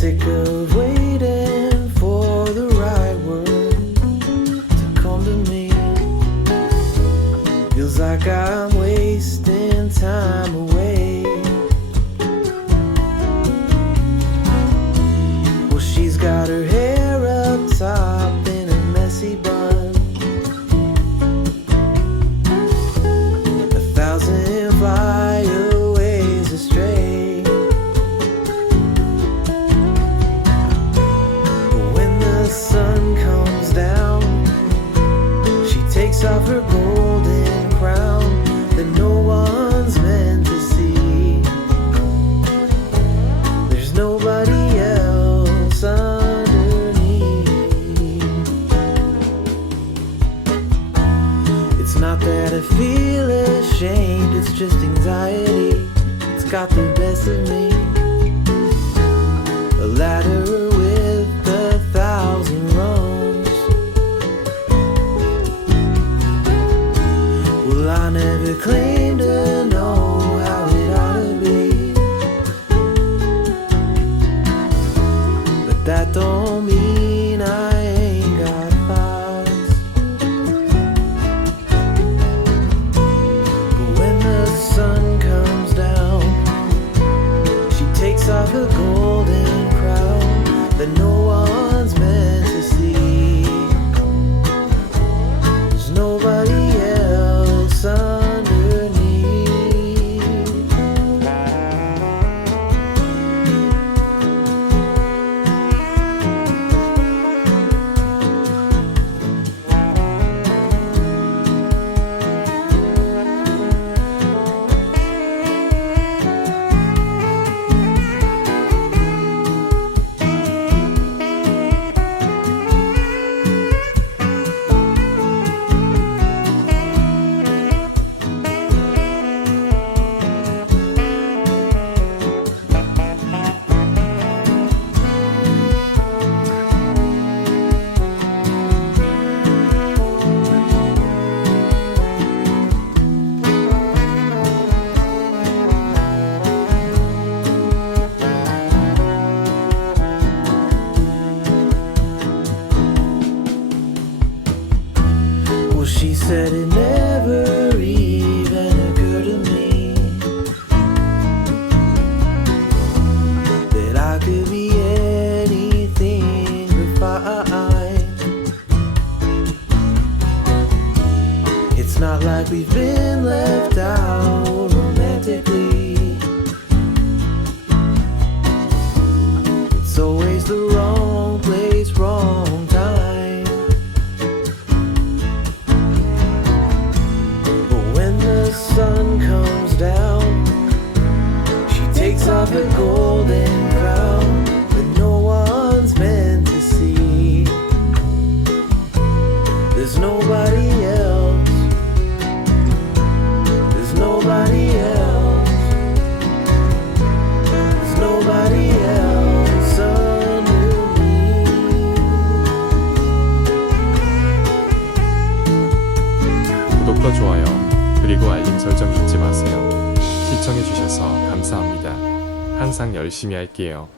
sick of waiting for the right word to come to me. Feels like I'm wasting time away. Well, she's got her hair up top in a messy bun, 1,000 flyaways astray. When the sun comes down, she takes off her golden crown that no one's meant to see. There's nobody else underneath. It's not that I feel ashamed, it's just anxiety. It's got the best of me. A ladder with 1,000 rungs. Well, I never claimed to know how it ought to be, but that don't mean I ain't got thoughts. But when the sun comes down, she takes off her golden crown that no one's meant to see. There's nobody else underneath. Well, she said it never even occurred to me that I could be anything but fine. It's not like we've been left out romantically. It's always the wrong place, wrong time. But when the sun comes down, she takes off her golden crown that no one's meant to see. There's nobody else. There's nobody else. There's nobody else underneath. 구독과 좋아요, 그리고 알림 설정 잊지 마세요. 시청해주셔서 감사합니다. 항상 열심히 할게요.